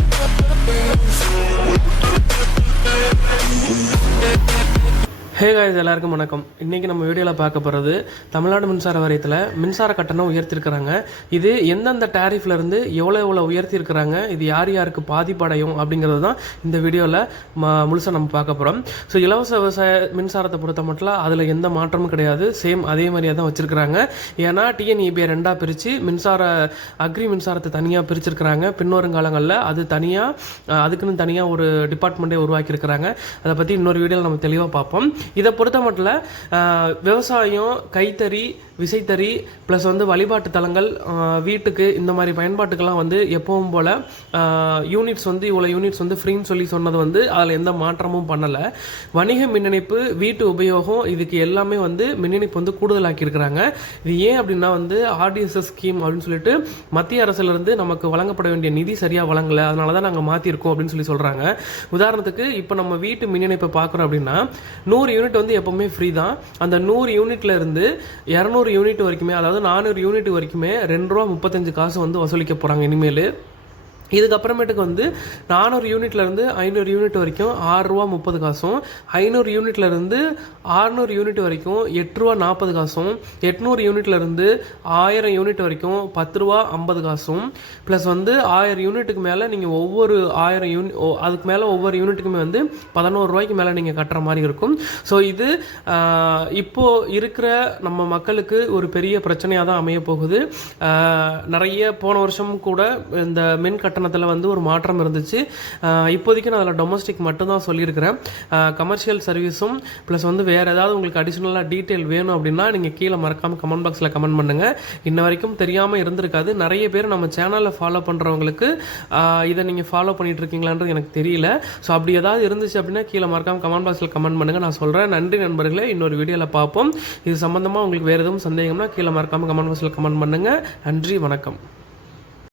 Yeah. Hey guys எல்லாருக்கும் வணக்கம். இன்றைக்கி நம்ம வீடியோவில் பார்க்க போகிறது தமிழ்நாடு மின்சார வாரியத்தில் மின்சார கட்டணம் உயர்த்திருக்கிறாங்க. இது எந்தெந்த டேரிஃப்லேருந்து எவ்வளோ எவ்வளோ உயர்த்தியிருக்கிறாங்க இது யார் யாருக்கு பாதிப்படையும் அப்படிங்கிறது தான் இந்த வீடியோவில் ம முழுசாக நம்ம பார்க்க போகிறோம் ஸோ இலவச விவசாய மின்சாரத்தை பொறுத்த மட்டும் அதில் எந்த மாற்றமும் கிடையாது. சேம் அதே மாதிரியாக தான் வச்சுருக்கிறாங்க. ஏன்னா டிஎன்இபியை ரெண்டாக பிரித்து மின்சார அக்ரி மின்சாரத்தை தனியாக பிரிச்சிருக்கிறாங்க. பின்வருங்காலங்களில் அது தனியாக அதுக்குன்னு தனியாக ஒரு டிபார்ட்மெண்ட்டே உருவாக்கியிருக்கிறாங்க. அதை பற்றி இன்னொரு வீடியோவில் நம்ம தெளிவாக பார்ப்போம். இதை பொறுத்த மட்டும் விவசாயம் கைத்தறி விசைத்தறி ப்ளஸ் வந்து வழிபாட்டு தலங்கள் வீட்டுக்கு இந்த மாதிரி பயன்பாட்டுக்கெல்லாம் வந்து எப்பவும் போல் யூனிட்ஸ் வந்து இவ்வளோ யூனிட்ஸ் வந்து ஃப்ரீன்னு சொல்லி சொன்னது வந்து அதில் எந்த மாற்றமும் பண்ணலை. வணிக மின்னிணைப்பு வீட்டு உபயோகம் இதுக்கு எல்லாமே வந்து மின் இணைப்பு வந்து கூடுதலாக்கியிருக்கிறாங்க. இது ஏன் அப்படின்னா வந்து ஆர்டிஎஸ்எஸ் ஸ்கீம் அப்படின்னு சொல்லிட்டு மத்திய அரசுலேருந்து நமக்கு வழங்கப்பட வேண்டிய நிதி சரியாக வழங்கலை அதனால தான் நாங்கள் மாற்றிருக்கோம் அப்படின்னு சொல்லி சொல்கிறாங்க உதாரணத்துக்கு இப்போ நம்ம வீட்டு மின் இணைப்பை பார்க்குறோம் அப்படின்னா நூறு யூனிட் வந்து எப்பவுமே ஃப்ரீ தான். அந்த நூறு யூனிட்ல இருந்து இரநூறு யூனிட் வரைக்குமே அதாவது நானூறு யூனிட் வரைக்குமே ரெண்டு ரூபா முப்பத்தஞ்சு காசு வந்து வசூலிக்க போகிறாங்க இனிமேல். இதுக்கப்புறமேட்டுக்கு வந்து நானூறு யூனிட்லேருந்து ஐநூறு யூனிட் வரைக்கும் ஆறுரூவா முப்பது காசும் ஐநூறு யூனிட்லேருந்து ஆறுநூறு யூனிட் வரைக்கும் எட்ரூவா நாற்பது காசும் எட்நூறு யூனிட்லேருந்து ஆயிரம் யூனிட் வரைக்கும் பத்து ரூபா ஐம்பது காசும். ப்ளஸ் வந்து ஆயிரம் யூனிட்டுக்கு மேலே நீங்கள் ஒவ்வொரு ஆயிரம் யூனி அதுக்கு மேலே ஒவ்வொரு யூனிட்டுக்குமே வந்து பதினோரு ரூபாய்க்கு மேலே நீங்கள் கட்டுற மாதிரி இருக்கும். ஸோ இது இப்போது இருக்கிற நம்ம மக்களுக்கு ஒரு பெரிய பிரச்சனையாக தான் அமைய போகுது நிறைய போன வருஷம் கூட இந்த மின் கட்டணத்தில் வந்து ஒரு மாற்றம் இருந்துச்சு. இப்போதைக்கு நான் அதில் டொமஸ்டிக் மட்டும்தான் சொல்லியிருக்கிறேன். கமர்ஷியல் சர்வீஸும் ப்ளஸ் வந்து வேறு ஏதாவது உங்களுக்கு அடிஷ்னலாக டீட்டெயில் வேணும் அப்படின்னா நீங்கள் கீழே மறக்காமல் கமெண்ட் பாக்ஸில் கமெண்ட் பண்ணுங்கள் இன்ன வரைக்கும் தெரியாமல் இருந்திருக்காது. நிறைய பேர் நம்ம சேனலில் ஃபாலோ பண்ணுறவங்களுக்கு இதை நீங்கள் ஃபாலோ பண்ணிட்டு இருக்கீங்களான்றது எனக்கு தெரியல. ஸோ அப்படி ஏதாவது இருந்துச்சு அப்படின்னா கீழே மறக்காமல் கமெண்ட் பாக்ஸில் கமெண்ட் பண்ணுங்கள் நான் சொல்கிறேன் நன்றி நண்பர்களே. இன்னொரு வீடியோவில் பார்ப்போம். இது சம்மந்தமாக உங்களுக்கு வேறு எதுவும் சந்தேகம்னா கீழே மறக்காமல் கமெண்ட் பாக்ஸில் கமெண்ட் பண்ணுங்கள் நன்றி வணக்கம்.